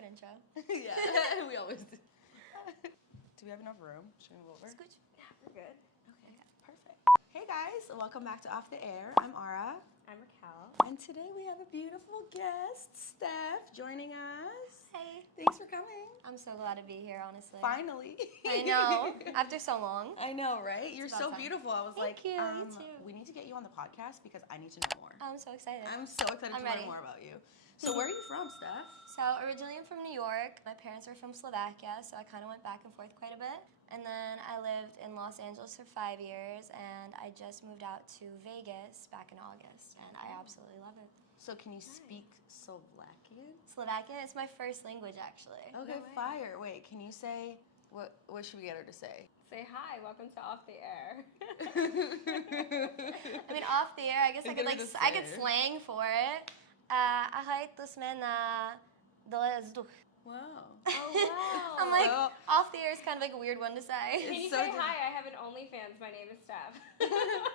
good intro. Yeah, we always do. Do we have enough room? Should we move over? Scooch. Yeah, we're good. Okay, perfect. Hey guys, welcome back to Off the Air. I'm Ara. I'm Raquel. And today we have a beautiful guest, Steph, joining us. Hey. Thanks for coming. I'm so glad to be here, honestly. Finally. I know. After so long. I know, right? You're It's so about time. beautiful. I was Thank like, you. You too. we need to get you on the podcast because I need to know more. I'm so excited. I'm so excited I'm to ready. learn more about you. So where are you from, Steph? So originally I'm from New York. My parents are from Slovakia, so I kind of went back and forth quite a bit. And then I lived in Los Angeles for 5 years, and I just moved out to Vegas back in August, and I absolutely love it. So can you speak Slovakian? Slovakian is my first language, actually. Okay, way. fire. Wait, can you say, what should we get her to say? Say hi. Welcome to Off the Air. I mean, off the air, I guess It's I could gonna be the I could same. slang for it. Ahoj, tu jsme na dole vzduch. Wow. Oh, wow. I'm like, Well- off the air is kind of like a weird one to say. Can you so say different. hi? I have an OnlyFans. My name is Steph.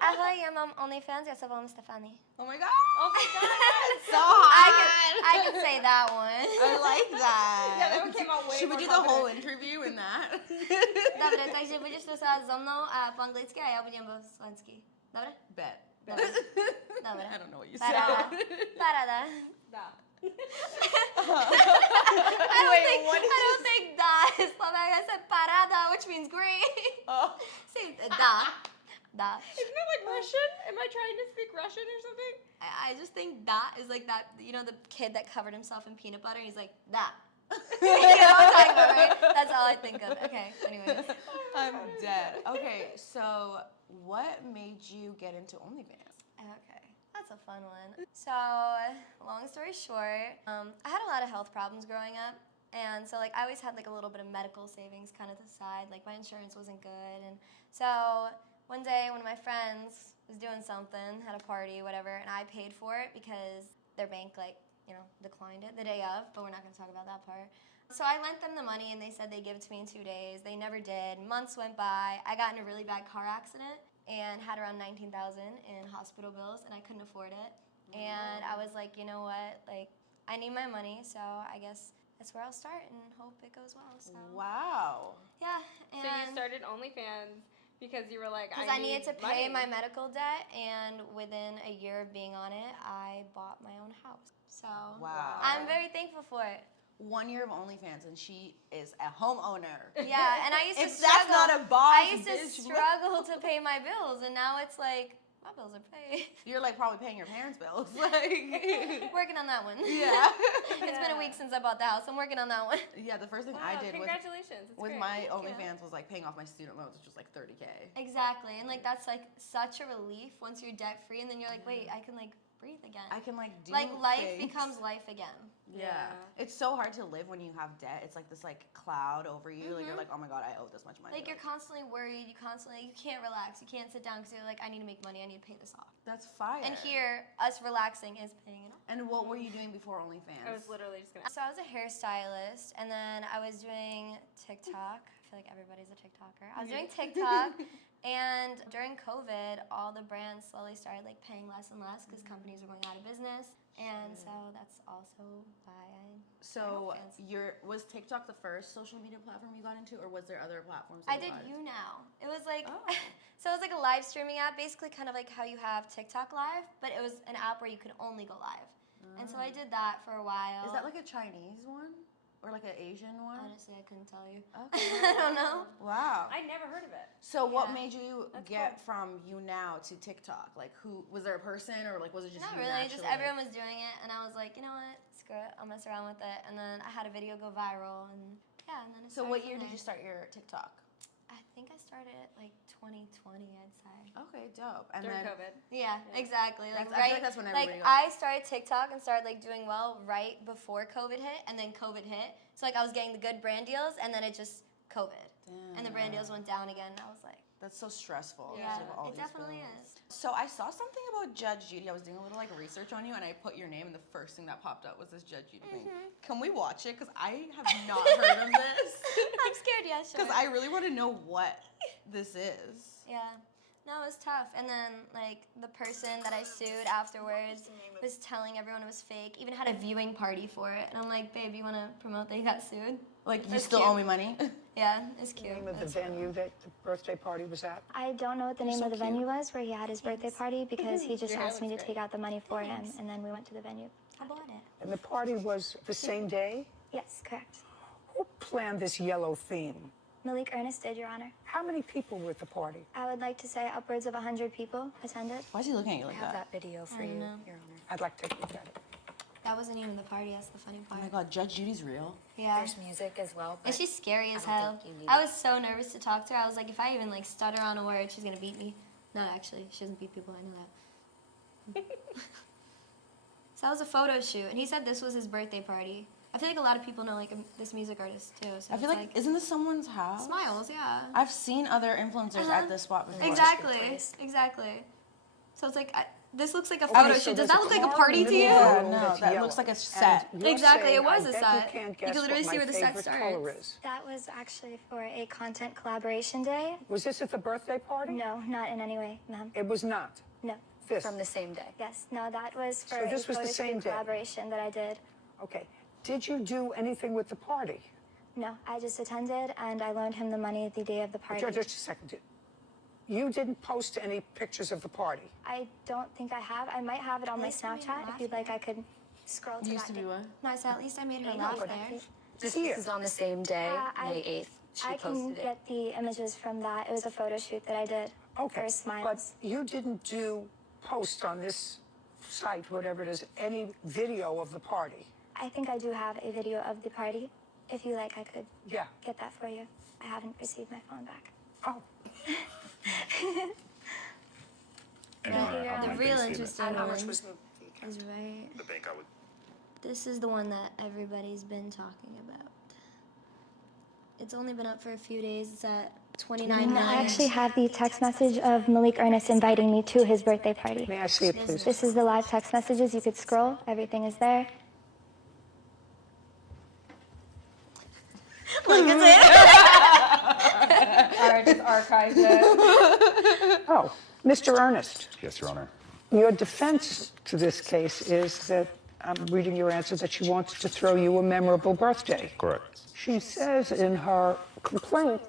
Ahoj, já mám OnlyFans, já se volám Stephanie. Oh my god. Oh my god. That's so hot. I could say that one. I like that. Yeah, that one came out way Should we more do the whole confident. interview in that? Dobre, takže budeš prosovat so mnou po anglicky a já budem po slovensky. Dobre? Bet. Dobre. Dobre. I don't know what you Paráda. said. Paráda. Da. I don't think da is Slovak. I said paráda, which means great. Oh. Say da. Da. Isn't that like Russian? Am I trying to speak Russian or something? I just think da is like that, you know, the kid that covered himself in peanut butter, and he's like, da. You know what I'm talking about, right? That's all I think of. Okay, anyways. I'm dead. Okay, so what made you get into OnlyFans? Okay, that's a fun one. So, long story short, I had a lot of health problems growing up. And so, like, I always had, like, a little bit of medical savings kind of to the side. Like, my insurance wasn't good. And so, one day, one of my friends was doing something, had a party, whatever, and I paid for it because their bank, like, you know, declined it the day of, but we're not going to talk about that part. So I lent them the money, and they said they'd give it to me in 2 days. They never did. Months went by. I got in a really bad car accident and had around $19,000 in hospital bills, and I couldn't afford it. And I was like, you know what? Like, I need my money, so I guess that's where I'll start and hope it goes well. So Wow. yeah, So you and started OnlyFans because you were like, because I needed to pay my medical debt, and within a year of being on it, I bought my own house. So Wow. I'm very thankful for it. 1 year of OnlyFans and she is a homeowner. Yeah, and I used to If struggle. that's not a boss, I used to bitch, struggle to pay my bills, and now it's like my bills are paid. You're like probably paying your parents' bills. Like, Working on that one. yeah. It's been a week since I bought the house. I'm working on that one. Yeah, the first thing Wow, I did congratulations. It's with great. my Thank you. OnlyFans was like paying off my student loans, which was like $30K. Exactly, and like that's like such a relief once you're debt free, and then you're like, wait, I can like breathe again. I can like do Like life things. becomes life again. Yeah. It's so hard to live when you have debt. It's like this like cloud over you. Like you're like, oh my god, I owe this much money. Like you're constantly worried. You can't relax. You can't sit down because you're like, I need to make money. I need to pay this off. That's fire. And here, us relaxing is paying it off. And what were you doing before OnlyFans? I was literally just gonna. So I was a hairstylist, and then I was doing TikTok. I feel like everybody's a TikToker. I was doing TikTok, and during COVID, all the brands slowly started like paying less and less because companies were going out of business, and so that's also why I. So OnlyFans. was TikTok the first social media platform you got into, or was there other platforms? I that did got into? You Now. It was like, Oh. so it was like a live streaming app, basically kind of like how you have TikTok live, but it was an app where you could only go live. And so I did that for a while. Is that like a Chinese one, or like an Asian one? Honestly, I couldn't tell you. Okay. I don't know. Wow. I never heard of it. So what Yeah. made you That's get from You Now to TikTok? Like, who was there a person, or like was it just Not you really, just naturally? everyone was doing it, and I was like, you know what, screw it, I'll mess around with it. And then I had a video go viral, and yeah, and then it So started what from year did there. you start your TikTok? I think I started it like 2020, I'd say. Okay, dope. And During then COVID. Yeah, exactly. Like I feel like that's when like everybody I started TikTok and started like doing well right before COVID hit, and then COVID hit. So like I was getting the good brand deals, and then it just COVID, and the brand deals went down again. And I was like, that's so stressful. yeah, because of all it these definitely bills. is. So I saw something about Judge Judy. I was doing a little like research on you, and I put your name, and the first thing that popped up was this Judge Judy thing. Can we watch it? Because I have not heard of this. I'm scared. Yeah, sure. Because I really want to know what this is. Yeah. No, it was tough. And then, like, the person that I sued afterwards was telling everyone it was fake, even had a viewing party for it. And I'm like, babe, you want to promote that you got sued? Like, you That's still cute. owe me money? Yeah, it's cute. The name of the That's venue that the birthday party was at? I don't know what the name of the venue was where he had his birthday party because he just Your asked me to hair looks take out the money for him, and then we went to the venue. I bought it. And the party was the same day? Yes, correct. Who planned this yellow theme? Malik Ernest did, Your Honor. How many people were at the party? I would like to say upwards of 100 people attended. Why is he looking at you like I have that? that video for you, Your Honor. I'd like to take a look at it. That wasn't even the party. That's the funny Oh part. my God, Judge Judy's real? Yeah. There's music as well. And But she's scary as I don't hell. think you need I it. was so nervous to talk to her. I was like, if I even like stutter on a word, she's gonna beat me. Not actually. She doesn't beat people. I know that. So that was a photo shoot, and he said this was his birthday party. I feel like a lot of people know like this music artist too. So I feel it's like, isn't this someone's house? Smiles, yeah. I've seen other influencers at this spot before. Exactly, place. exactly. So it's like this looks like a Okay, photo so shoot. Does there's that look like a car party in to the you? middle Yeah, no, that's that yellow. looks like a And set. you're Exactly, saying, it was I a bet set. You can't You guess could literally what see my where the set favorite starts. color is. That was actually for a content collaboration day. Was this at the birthday party? No, not in any way, ma'am. It was not. No. This. From the same day. Yes, no, that was for So this a was the photo same shoot day? collaboration that I did. Okay. Did you do anything with the party? No, I just attended and I loaned him the money the day of the party. Just a second. You didn't post any pictures of the party. I don't think I have. I might have it on my least you made her Snapchat. laugh If you'd like, I could scroll to Used that to be day. what? No, I said at least I made her No, laugh but there. This Here. is on the same day, I- May 8th. She I can posted it. get the images from that. It was a photo shoot that I did Okay. for But Smiles. you didn't post on this site, whatever it is, any video of the party. I think I do have a video of the party. If you like, I could Yeah. get that for you. I haven't received my phone back. Oh. The real interesting How much one was is right. the bank I would This is the one that everybody's been talking about. It's only been up for a few days. It's at 29 I million. actually have the text message of Malik Ernest inviting me to his birthday party. May I see it, please? This is the live text messages. You could scroll. Everything is there. Look at it. Or just archived it. Oh, Mr. Ernest, Yes, Your Honor. your defense to this case is that, I'm reading your answer, that she wants to throw you a memorable birthday. Correct. She says in her complaint,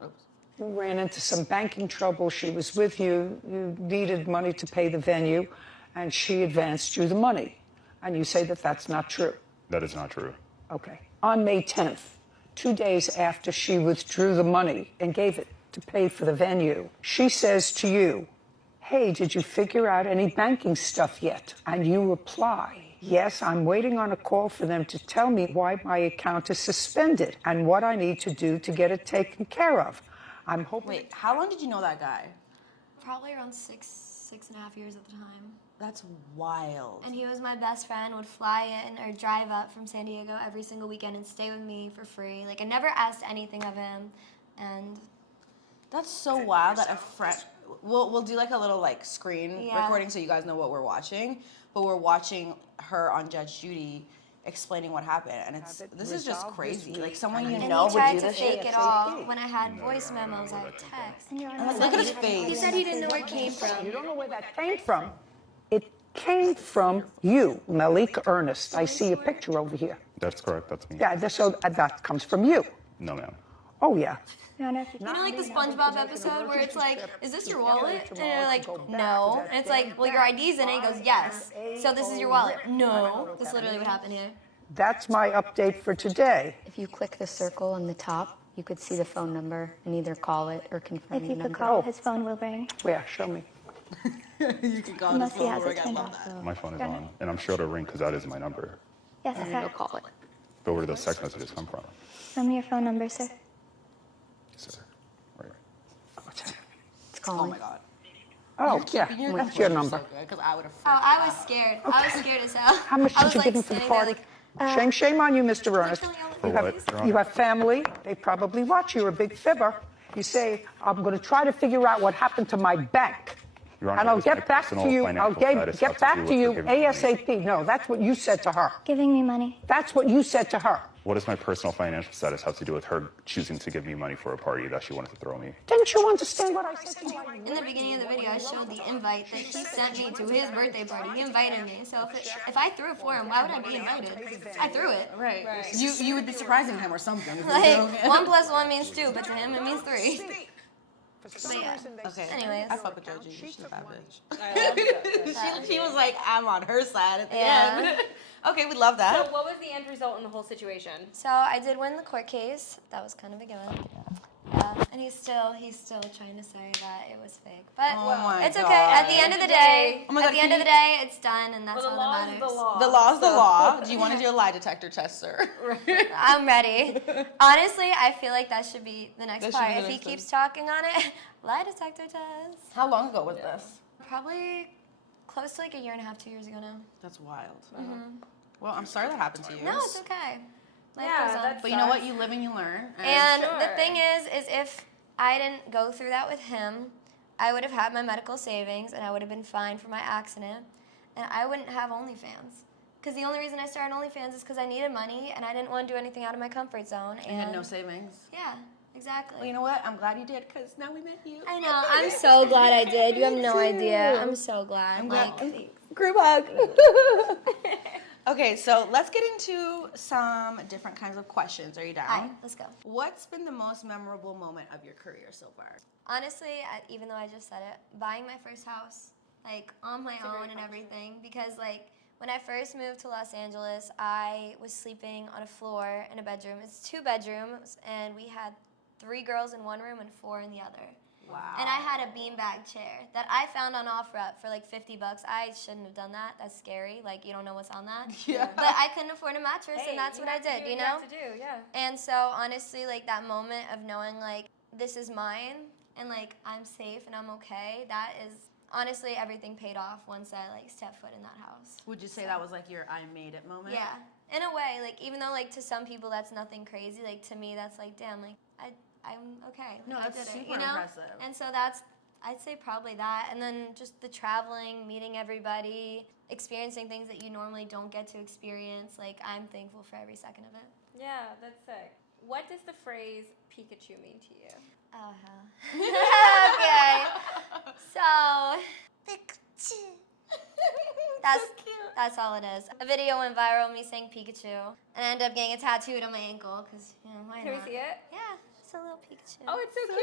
you ran into some banking trouble. She was with you. You needed money to pay the venue, and she advanced you the money. And you say that that's not true. That is not true. Okay. On May 10th, 2 days after she withdrew the money and gave it to pay for the venue, she says to you, hey, did you figure out any banking stuff yet? And you reply, yes, I'm waiting on a call for them to tell me why my account is suspended and what I need to do to get it taken care of. I'm hoping. Wait, how long did you know that guy? Probably around 6.5 years at the time. That's wild. And he was my best friend, would fly in or drive up from San Diego every single weekend and stay with me for free. Like, I never asked anything of him. And That's so wild that a friend. We'll do like a little like screen Yeah. recording so you guys know what we're watching. But we're watching her on Judge Judy explaining what happened, and this is just resolved crazy. this Like week. someone you and know he would tried do to this fake shit. it all. When I had No, voice Your Honor, memos, I I don't know had where that came text. And Your Look Honor, at his face. He said he didn't know where it came from. You don't know where that came from. It came from you, Malik Ernest. I see a picture over here. That's correct. That's me. Yeah, so that comes from you. No, ma'am. Oh, yeah. Your Honor, if you You know, like the SpongeBob episode where it's like, "Is this your wallet?" And you're like, "No." And it's like, "Well, your ID's in it." He goes, "Yes." So this is your wallet. No. That's literally what happened here. That's my update for today. If you click the circle on the top, you could see the phone number and either call it or confirm if the you could number. call, Oh. his phone will ring. Where? Show me. You can call Unless this he phone has ring. it I turned love off. that. My phone is on, and I'm sure it'll ring because that is my number. Yes, And sir. you'll call it. But where do those text messages come from? Show me your phone number, sir. Sir. Right. It's Oh calling. my god. Oh, yeah, Your that's your number. Because I would have. Oh, I was scared. I was scared as hell. How much I did was you like give him for the standing there party? like, Shame on you, Mr. Ernest. killing all the For You what, have, Your Honor? you have family. They probably watch. You're a big fibber. You say, I'm going to try to figure out what happened to my bank. Your Honor, And I'll it's my get back to personal you. financial I'll status get has to back do to with you forgiving me. ASAP. No, that's what you said to her. Giving me money. That's what you said to her. What does my personal financial status have to do with her choosing to give me money for a party that she wanted to throw me? Didn't you understand what I said to you? In the beginning of the video, I showed the invite that he sent me to his birthday party. He invited me. So if I threw it for him, why would I be invited? I threw it. Right. You would be surprising him or something. Like, 1 + 1 means 2, but to him it means 3. But yeah. Okay. Anyways. I fuck with Judge Judy. She's a bad bitch. I love that. She was like, I'm on her side at the Yeah. end. Okay, we love that. So what was the end result in the whole situation? So I did win the court case. That was kind of a given. Yeah. And he's still trying to say that it was fake. But Oh my it's okay. God. At the end of the day, Oh my God, at the end of the day, it's done, and that's Well, the all law that is matters. the law. The law's the law. Do you want to do a lie detector test, sir? I'm ready. Honestly, I feel like that should be the next That should part. be the If he next keeps talking on it, lie detector test. How long ago was this? Probably close to like 1.5 years, 2 years ago now. That's wild. Well, I'm sorry that happened to you. No, it's okay. Life Yeah, goes on. that's- But you know what? You live and you learn. And Sure. the thing is if I didn't go through that with him, I would have had my medical savings and I would have been fine for my accident, and I wouldn't have OnlyFans. Because the only reason I started OnlyFans is because I needed money and I didn't want to do anything out of my comfort zone. you had no savings. Yeah, exactly. Well, you know what? I'm glad you did because now we met you. I know. I'm so glad I did. You have no idea. I'm so glad. I'm like, glad. Group hug. Okay, so let's get into some different kinds of questions. Are you down? all right, let's go. What's been the most memorable moment of your career so far? Honestly, even though I just said it, buying my first house, like on my own and everything, because like when I first moved to Los Angeles, I was sleeping on a floor in a bedroom. It's 2 bedrooms, and we had 3 girls in one room and 4 in the other. Wow. And I had a beanbag chair that I found on OfferUp for like $50. I shouldn't have done that. That's scary. Like, you don't know what's on that. Yeah. But I couldn't afford a mattress, and that's what I did, you know? have to do, yeah. And so honestly, like that moment of knowing like this is mine and like I'm safe and I'm okay, that is honestly everything paid off once I like stepped foot in that house. Would you say that was like your I made it moment? Yeah. In a way, like even though like to some people that's nothing crazy, like to me that's like damn, like I'm okay. No, I that's did it, super you know? impressive. And so I'd say probably that, and then just the traveling, meeting everybody, experiencing things that you normally don't get to experience. Like I'm thankful for every second of it. Yeah, that's sick. What does the phrase Pikachu mean to you? Oh, hell. Okay. So, Pikachu. That's all it is. A video went viral, me saying Pikachu, and I ended up getting it tattooed on my ankle, because, you know, why Can not? we see it? Yeah, it's a little Pikachu. Oh, it's so cute.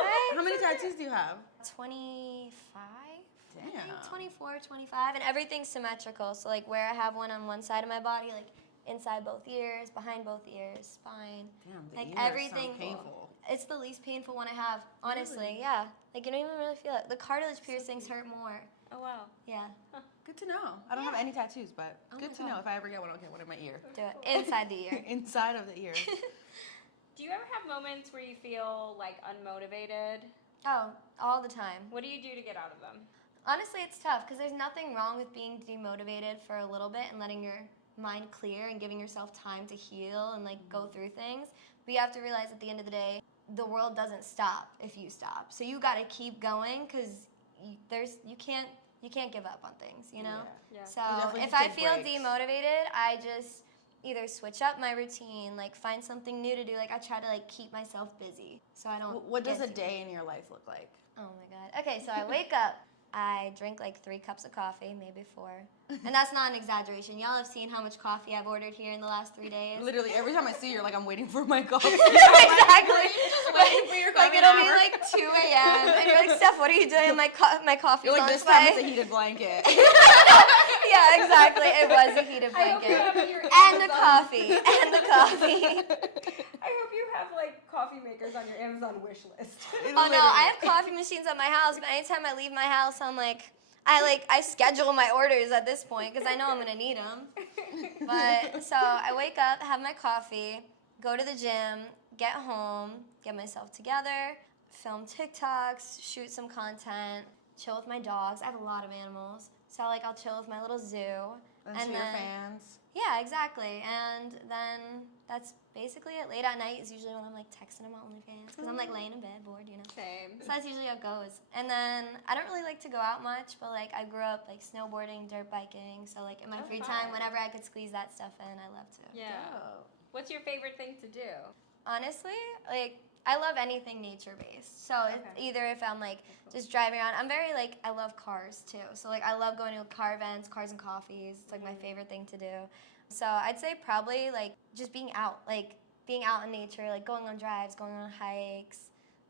Right? How many tattoos do you have? 25? Damn. 24, 25, and everything's symmetrical. So, like, where I have one on one side of my body, like, inside both ears, behind both ears, spine. Damn, the like, ears sound everything. painful. It's the least painful one I have, honestly, yeah. Like, you don't even really feel it. The cartilage piercings hurt more. Oh, wow. Yeah. Good to know. I don't have any tattoos, but Oh good my to know. God. If I ever get one, I'll get one in my ear. Do it. Inside the ear. Inside of the ear. Do you ever have moments where you feel like unmotivated? Oh, all the time. What do you do to get out of them? Honestly, it's tough because there's nothing wrong with being demotivated for a little bit and letting your mind clear and giving yourself time to heal and like go through things. But you have to realize at the end of the day, the world doesn't stop if you stop. So you got to keep going because you can't give up on things, you know? Yeah. So You definitely if just I take feel breaks. demotivated, I just either switch up my routine, like find something new to do. Like I try to like keep myself busy so I don't. What does get a too- day in your life look like? Oh my God. Okay, so I wake up. I drink like 3 cups of coffee, maybe 4. And that's not an exaggeration. Y'all have seen how much coffee I've ordered here in the last 3 days. Literally, every time I see you, you're like, I'm waiting for my coffee. Exactly. waiting for your Like coffee it'll an be hour. like 2 a.m. and you're like, Steph, what are you doing? My coffee's You're like, on this its time way. it's a heated blanket. Yeah, exactly. It was a heated I hope you blanket. have your And the Amazon- coffee. And the coffee. I hope you have like coffee makers on your Amazon wish list. Oh no, I have coffee machines at my house, but anytime I leave my house, I schedule my orders at this point because I know I'm gonna need them. But so I wake up, have my coffee, go to the gym, get home, get myself together, film TikToks, shoot some content, chill with my dogs. I have a lot of animals, so I'll chill with my little zoo. And to your fans. Yeah, exactly. And then that's basically it. Late at night is usually when I'm like texting them on OnlyFans because I'm like laying in bed bored, you know. Same. So that's usually how it goes. And then I don't really like to go out much, but like I grew up like snowboarding, dirt biking. So like in my free time, whenever I could squeeze that stuff in, I love to. Yeah. Oh. What's your favorite thing to do? Honestly, like, I love anything nature-based. So it's either if I'm, like, just driving around. I'm very, like, I love cars, too. So, like, I love going to car events, cars and coffees. It's, like, my favorite thing to do. So I'd say probably, like, just being out. Like, being out in nature, like, going on drives, going on hikes,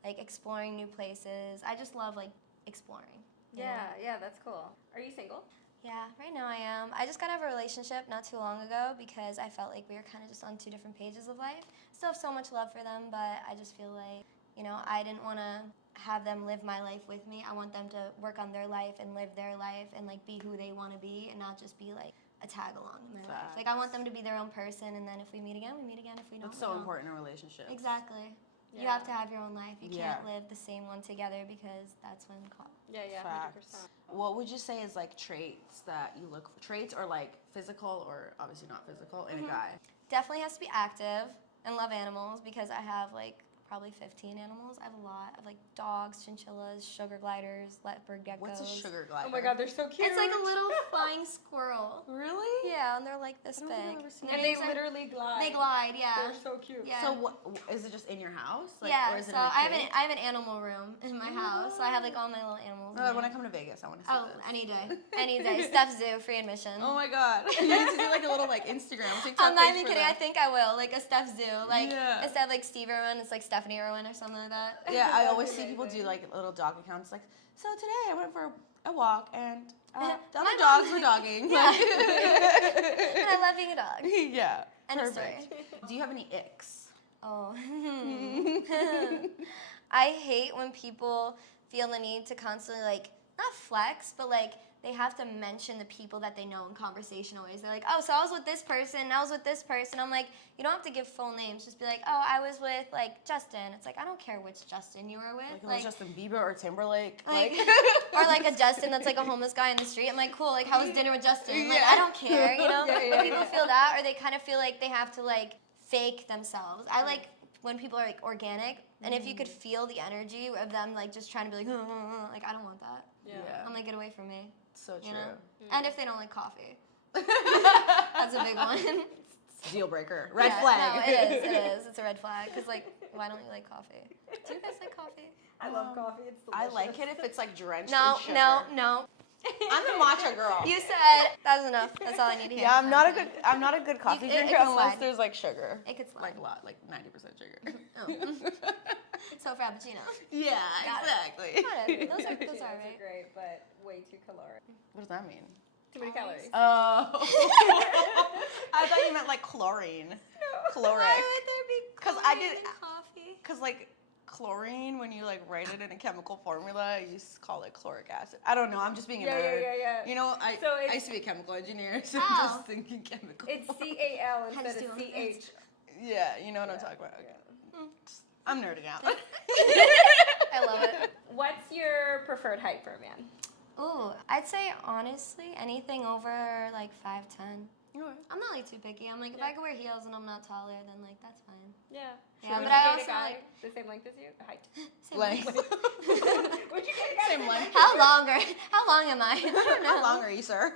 like, exploring new places. I just love, like, exploring. you know? Yeah, that's cool. Are you single? Yeah, right now I am. I just got out of a relationship not too long ago because I felt like we were kind of just on two different pages of life. Still have so much love for them, but I just feel like, I didn't want to have them live my life with me. I want them to work on their life and live their life and, like, be who they want to be and not just be, like, a tag along in their life. Like, I want them to be their own person, and then if we meet again, we meet again. If we don't, That's we so don't. important in a relationship. Exactly. You Yeah. have to have your own life. You can't live the same one together because that's when Yeah, 100%. What would you say is like traits that you look for? Traits or like physical or obviously not physical in a guy? definitely has to be active and love animals because I have like probably 15 animals. I have a lot. I have like dogs, chinchillas, sugar gliders, leopard geckos. What's a sugar glider? Oh my god, they're so cute. It's like a little flying squirrel. Really? Yeah, and they're like this I don't think I've big. ever seen And Their they names are- literally glide. They glide, yeah. They're so cute. Yeah. So what is it just in your house? Like, Yeah, or is it so in a I cage? have an animal room in my house, so I have like all my little animals. in When there. I come to Vegas, I want to see Oh, this. any day. Any day. Steph's Zoo, free admission. Oh my god. You need to do like a little like Instagram, TikTok I'm not page even for kidding. I them. think I will. Like a Steph Zoo. Like Yeah. instead of like Steve Irwin, it's like Stephanie Irwin or something like that. Yeah, I That's always see people do like little dog accounts. Like, so today I went for a walk and the My other mom- dogs were dogging. Yeah. Like- And I love being a dog. yeah. End of Perfect. story. Do you have any icks? Oh. I hate when people feel the need to constantly like not flex, but like they have to mention the people that they know in conversation always. They're like, oh, so I was with this person, I was with this person. I'm like, you don't have to give full names. Just be like, oh, I was with like Justin. It's like I don't care which Justin you were with. Like, it was Justin Bieber or Timberlake. Like, or like a Justin that's like a homeless guy in the street. I'm like, cool, like how was dinner with Justin? Like, I don't care, you know? People feel that, or they kind of feel like they have to like fake themselves. I like when people are like organic, and if you could feel the energy of them like just trying to be like I don't want that. Yeah. I'm like, get away from me. So true. You know? And if they don't like coffee. That's a big one. Deal breaker. Red Yeah, flag. No, it is. It's a red flag. Because, like, why don't you like coffee? Do you guys like coffee? I love coffee. It's I delicious. like it if it's like drenched No, in sugar. no. I'm a matcha girl. You said that was enough. That's all I need to hear. Yeah, I'm not a good coffee it drinker could unless slide. there's like sugar. It could slide. Like a lot, like 90% sugar. Oh. So frappuccino. Yeah, Got it. exactly. Got it. Those are Those right. great, but way too caloric. What does that mean? Too many calories. Oh. I thought you meant like chlorine. Caloric. Why would there be 'Cause I chlorine did- in coffee? Because like chlorine, when you like write it in a chemical formula, you just call it chloric acid. I don't know. I'm just being a nerd. Yeah. You know, I So it's- used to be a chemical engineer, so Oh. I'm just thinking chemical. It's CAL instead Hence of doing CH. Yeah, you know what I'm talking about. Okay. I'm nerding out. I love it. What's your preferred height for a man? Ooh, I'd say honestly anything over like 5'10". I'm not like too picky. I'm like if I can wear heels and I'm not taller, then like that's fine. Yeah. Yeah, Would but you I date also a guy like the same length as you? Height. same Length. Would you date a guy Same length. How long am I? I don't know. How long are you, sir?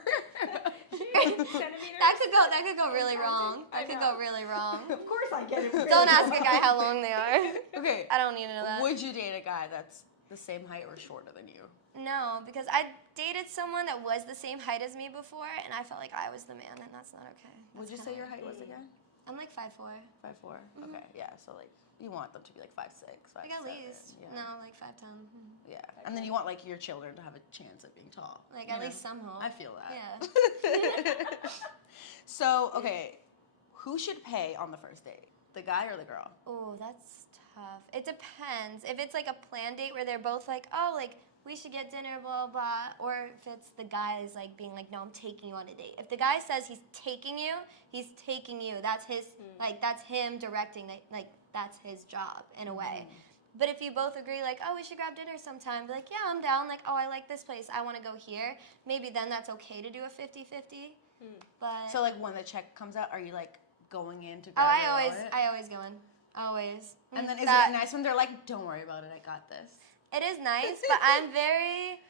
Centimeters? That could go really wrong. I That could know. go really wrong. Of course I get it. Don't ask a guy how long they are. Okay. I don't need to know that. Would you date a guy that's the same height or shorter than you? No, because I dated someone that was the same height as me before, and I felt like I was the man, and that's not okay. Would you say your height was again? I'm like 5'4". 5'4". Okay, yeah. So like you want them to be like 5'6", 5'7". Like at least. Yeah. No, like 5'10". Yeah. And then you want like your children to have a chance at being tall. Like you at know? least some hope. I feel that. Yeah. So okay, who should pay on the first date? The guy or the girl? Oh, that's tough. It depends. If it's like a planned date where they're both like, oh, like we should get dinner, blah, blah, or if it's the guy is like being like, no, I'm taking you on a date. If the guy says he's taking you, that's his, like, that's him directing, like, that's his job in a way. But if you both agree, like, oh, we should grab dinner sometime, be like, yeah, I'm down, like, oh, I like this place, I want to go here, maybe then that's okay to do a 50-50. But So like when the check comes out, are you like going in to oh, grab their wallet? I always go in. Always. And then is That- it nice when they're like, don't worry about it, I got this? It is nice, but I'm very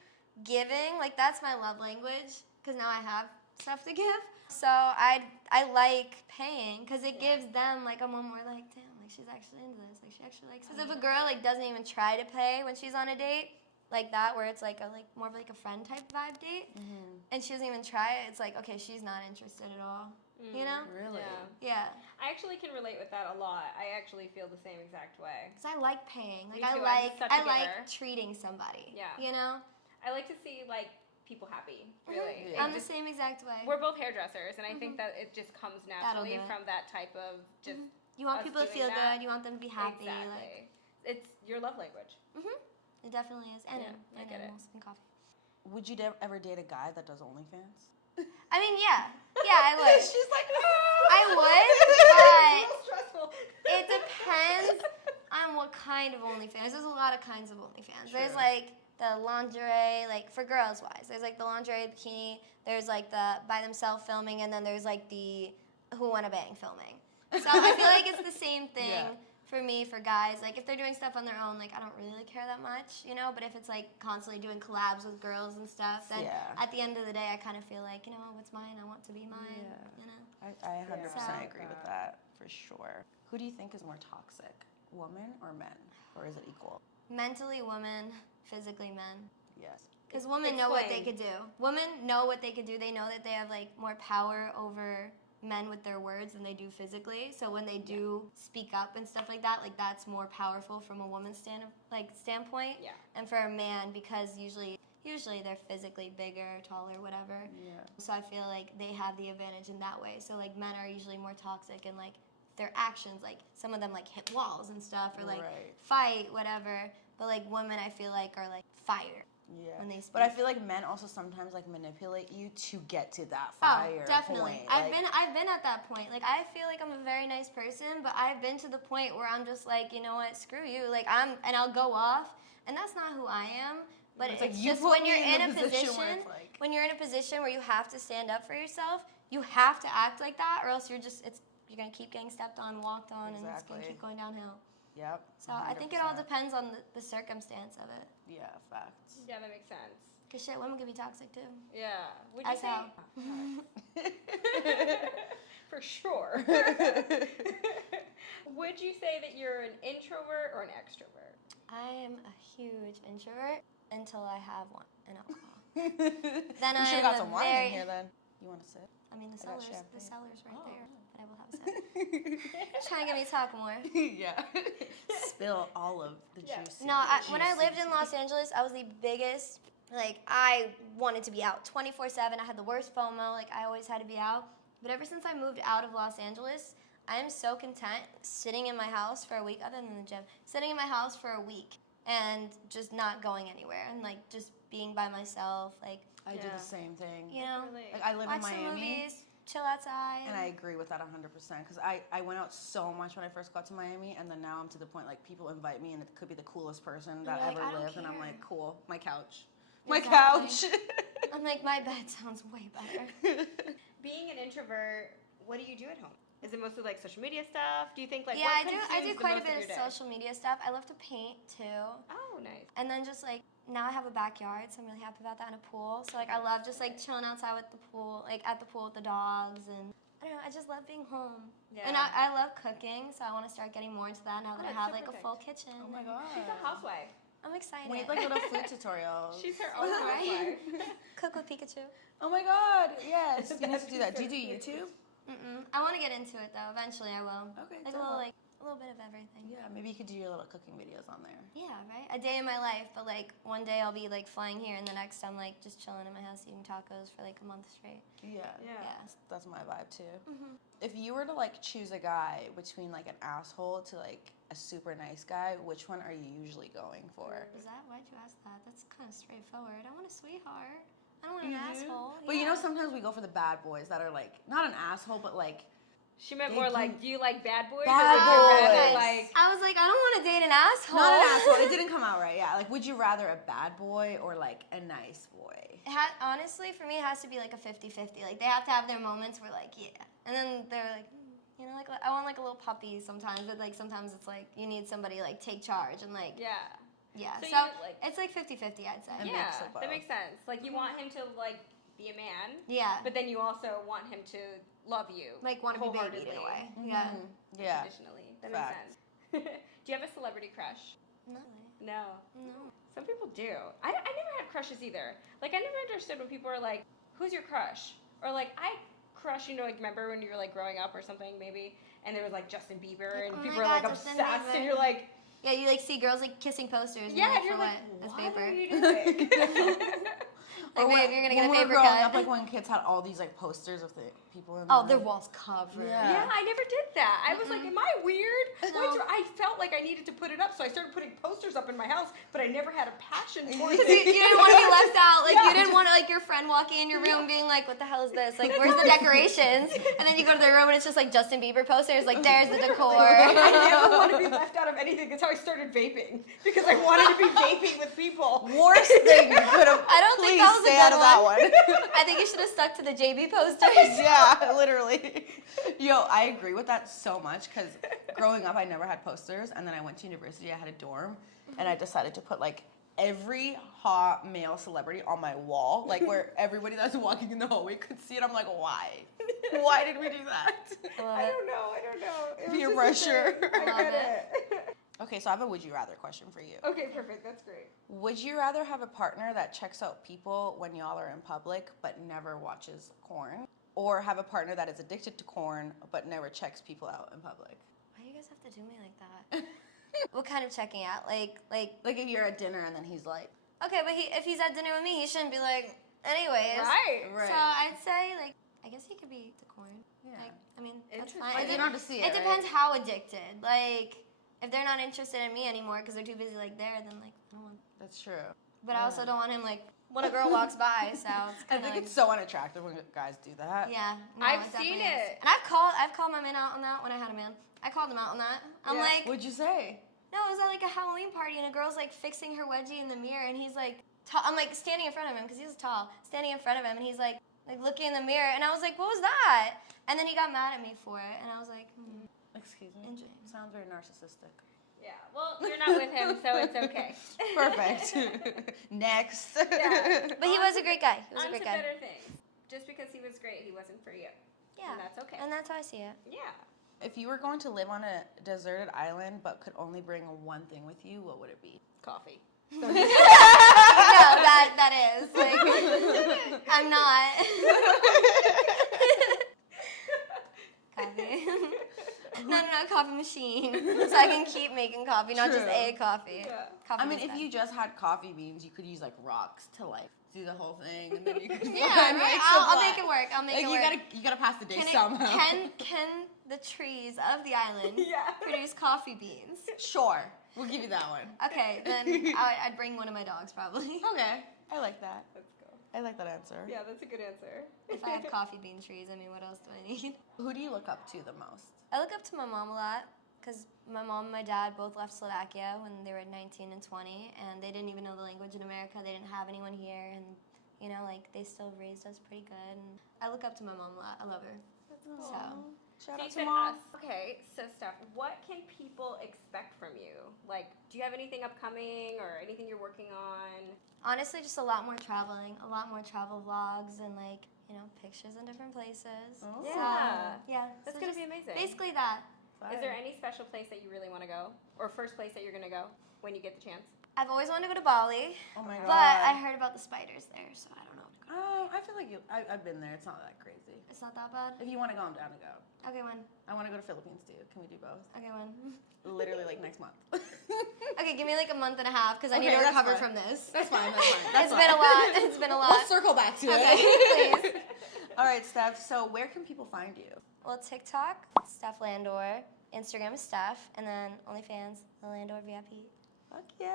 giving. Like that's my love language because now I have stuff to give. So I I like paying because it gives them like a moment where like, damn, like she's actually into this. Like she actually likes. Because if a girl like doesn't even try to pay when she's on a date, like that, where it's like a like more of like a friend type vibe date, and she doesn't even try it, it's like, okay, she's not interested at all. You know? Really? Yeah. I actually can relate with that a lot. I actually feel the same exact way. Because I like paying. Like Me too, I I'm such a like giver. treating somebody. Yeah. You know? I like to see like people happy. Really. I'm the same exact way. We're both hairdressers, and I think that it just comes naturally do it. from that type of just. You want us people to doing feel that. good. You want them to be happy. Exactly. It's your love language. It definitely is. And, I and get it. animals and coffee. Would you ever date a guy that does OnlyFans? I mean, yeah. Yeah, I would. She's like, I would, but Stressful. it depends on what kind of OnlyFans. There's a lot of kinds of OnlyFans. There's like the lingerie, like for girls wise. There's like the lingerie, bikini. There's like the by themselves filming, and then there's like the who wanna bang filming. So I feel like it's the same thing for me, for guys. Like if they're doing stuff on their own, like I don't really care that much, you know. But if it's like constantly doing collabs with girls and stuff, then at the end of the day, I kind of feel like, you know, what's mine, I want to be mine. You know. I 100% So- agree with that for sure. Who do you think is more toxic, women or men, or is it equal? Mentally women, physically men. Yes. Because women know what they Explain. could do. Women know what they could do. They know that they have like more power over men with their words than they do physically. So when they do speak up and stuff like that, like that's more powerful from a woman's standpoint. Yeah. And for a man, because usually they're physically bigger, taller, whatever. Yeah. So I feel like they have the advantage in that way. So like men are usually more toxic and like their actions, like some of them like hit walls and stuff or like fight, whatever. But like women, I feel like are like fire. Yeah. When they speak. But I feel like men also sometimes like manipulate you to get to that Oh, fire definitely. point. I've been at that point. Like I feel like I'm a very nice person, but I've been to the point where I'm just like, you know what, screw you. Like and I'll go off, and that's not who I am. But it's like you just put when me you're in in the a position position, where it's like- when you're in a position where you have to stand up for yourself, you have to act like that, or else you're gonna keep getting stepped on, walked on, and it's gonna Exactly. keep going downhill. Yep. So I think it all depends on the circumstance of it. Yeah, facts. Yeah, that makes sense. Cause shit, women can be toxic too. Yeah. Would you As say? hell. For sure. Would you say that you're an introvert or an extrovert? I am a huge introvert until I have an alcohol. Then We I should am have got a some wine very. in here then. You want to sit? I mean, the I got cellar's champagne. right there. But I will have a sip. Trying to get me to talk more. Yeah. Spill all of the juice. No, when I lived in Los Angeles, I was the biggest. Like, I wanted to be out 24/7. I had the worst FOMO. Like, I always had to be out. But ever since I moved out of Los Angeles, I am so content sitting in my house for a week, other than the gym, sitting in my house for a week and just not going anywhere and, like, just being by myself. Like, I do the same thing. you know, Like I live watch in some Miami. movies, chill outside. And I agree with that 100% because I went out so much when I first got to Miami, and then now I'm to the point like people invite me and it could be the coolest person that you're like, ever "I don't lived, and I'm care." like, cool, my couch, Exactly. my couch. I'm like, my bed sounds way better. Being an introvert, what do you do at home? Is it mostly like social media stuff? Do you think like Yeah, what I do consumes the quite a most bit of of your day? social media stuff. I love to paint too. Oh, nice. And then just like now I have a backyard, so I'm really happy about that, and a pool. So like I love just like chilling outside with the pool, like at the pool with the dogs, and I don't know, I just love being home. Yeah. And I love cooking, so I want to start getting more into that now that I that's have so like perfect. a full kitchen. Oh my god. She's a housewife. I'm excited. We need like little food tutorials. She's her own housewife. Cook with Pikachu. Oh my god, yes. You need to do that. Do you do YouTube? I want to get into it though. Eventually, I will. Okay, Like dope. a little bit of everything. Yeah, maybe you could do your little cooking videos on there. Yeah, right? A day in my life, but like one day I'll be like flying here and the next I'm like just chilling in my house eating tacos for like a month straight. Yeah. Yeah. That's my vibe too. If you were to like choose a guy between like an asshole to like a super nice guy, which one are you usually going for? Is that, why'd you ask that? That's kind of straightforward. I want a sweetheart. I don't want an asshole. But you know, Yeah. sometimes we go for the bad boys that are like not an asshole, but like She meant They more do- like, do you like bad boys? Bad or would you rather, boys. like, I was like, I don't want to date an asshole. not an asshole. It didn't come out right. Yeah, like would you rather a bad boy or like a nice boy? Honestly, for me, it has to be like a 50-50. Like, they have to have their moments where, like, yeah. And then they're like, you know, like, I want, like, a little puppy sometimes. But, like, sometimes it's, like, you need somebody, like, take charge. And, like, yeah. yeah. So So, you, like- it's, like, 50-50, I'd say. And Yeah, mix of both. that makes sense. Like, you want him to, like, be a man, Yeah. but then you also want him to love you. Like, want to be babied in a way. Yeah. Yeah. Traditionally. That Facts. makes sense. Do you have a celebrity crush? No. No. No. Some people do. I never had crushes either. Like, I never understood when people are like, who's your crush? Or like, I crush, you know, like, remember when you were like growing up or something maybe, and there was like Justin Bieber, and oh people my were like God, Justin obsessed, Bieber. and you're like, Yeah, you like see girls like kissing posters. yeah, and you're for like, As what paper. are you doing? Like, babe, you're gonna get a when we paper were growing cut. up, like when kids had all these like posters of the people in Oh, the their room. walls covered. Yeah. Yeah, I never did that. I was like, am I weird? No. I felt like I needed to put it up, so I started putting posters up in my house, but I never had a passion for Because it. you didn't want to be left out. Like, Yeah, you didn't want to, like, your friend walking in your room being like, what the hell is this? Like, where's the decorations? And then you go to their room and it's just, like, Justin Bieber posters. Like, there's the decor. I never want to be left out of anything. That's how I started vaping, because I wanted to be vaping with people. Worst thing you could have. I don't think Please that was a stay good out of that one. I think you should have stuck to the JB posters. Yeah, literally. Yo, I agree with that so much because growing up, I never had posters, and then I went to university. I had a dorm, and I decided to put like every hot male celebrity on my wall, like where everybody that's walking in the hallway could see it. I'm like, why? Why did we do that? I don't know. It was Peer just a pressure. thing. I get it. Okay, so I have a would you rather question for you. Okay, perfect. That's great. Would you rather have a partner that checks out people when y'all are in public but never watches porn? Or have a partner that is addicted to porn but never checks people out in public? Why do you guys have to do me like that? What kind of checking out? Like Like if you're at dinner and then he's like, okay, but if he's at dinner with me, he shouldn't be like, anyways. Right. So I'd say, like, I guess he could be the corn. Yeah. Like, I mean, that's Interesting. fine. Like, you don't have to see it, It right? depends how addicted. Like, if they're not interested in me anymore because they're too busy, like, there, then, like, I don't want. that's true. But I also don't want him, like, when a girl walks by, so it's I kind of think like, it's so unattractive when guys do that. yeah. No, I've it seen definitely is. it. And I've called my man out on that when I had a man. I called him out on that. I'm Yeah. like, What'd you say? no, it was at like a Halloween party, and a girl's like fixing her wedgie in the mirror, and he's like, I'm like standing in front of him because he's tall, standing in front of him, and he's like looking in the mirror, and I was like, what was that? And then he got mad at me for it, and I was like, Excuse me. Interesting. Sounds very narcissistic. Yeah. Well, you're not with him, so it's okay. Perfect. Next. Yeah. But he was a great guy. He was a On great to guy. better things. Just because he was great, he wasn't for you. Yeah, And that's okay. And that's how I see it. Yeah. If you were going to live on a deserted island but could only bring one thing with you, what would it be? Coffee. No, that is like I'm not. Coffee. No, coffee machine, so I can keep making coffee, not just True. a coffee. Yeah. Coffee I mean, is if bad. you just had coffee beans, you could use like rocks to like do the whole thing, and then you could Yeah, find, right. like, I'll supply. make it work. I'll make Like it you work. gotta pass the day Can somehow. can the trees of the island Yeah. produce coffee beans? Sure, we'll give you that one. Okay, then I'd bring one of my dogs probably. Okay, I like that. Let's go. I like that answer. Yeah, that's a good answer. If I have coffee bean trees, I mean, what else do I need? Who do you look up to the most? I look up to my mom a lot because my mom and my dad both left Slovakia when they were 19 and 20, and they didn't even know the language in America. They didn't have anyone here, and you know, like they still raised us pretty good. And I look up to my mom a lot. I love her. So Shout So out you to said mom. us. Okay, so Steph, what can people expect from you? Like, do you have anything upcoming or anything you're working on? honestly, just a lot more traveling, a lot more travel vlogs, and like you know, pictures in different places. Oh. So, Yeah. yeah. That's so gonna just be amazing. Basically that. Is there any special place that you really want to go? Or first place that you're going to go when you get the chance? I've always wanted to go to Bali, Oh my god. but I heard about the spiders there, so I don't know. Oh, I feel like I've been there. It's not that crazy. It's not that bad. If you want to go, I'm down to go. Okay, when? I want to go to Philippines too. Can we do both? Okay, when? Literally like next month. Okay, give me like a month and a half because I need Okay, to that's recover fine. from this. That's fine. That's fine. That's It's been a lot. It's been a lot. We'll circle back to Okay, it. please. All right, Steph. So where can people find you? Well, TikTok, Steph Landor. Instagram is Steph, and then OnlyFans, the Landor VIP. Fuck yes.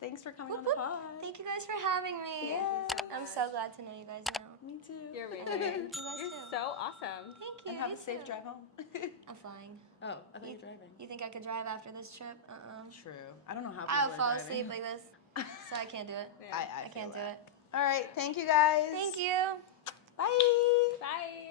Thanks for coming Whoop, on the whoop. pod. Thank you guys for having me. Yes. I'm so glad to know you guys now. Me too. You're amazing. You guys You're too. so awesome. Thank you. And have you a safe too. drive home. I'm flying. Oh, I thought you were driving. You think I could drive after this trip? True. I don't know how I people would fall are driving. asleep like this, so I can't do it. Yeah. I I can't feel do that. it. All right. Thank you guys. Thank you. Bye. Bye.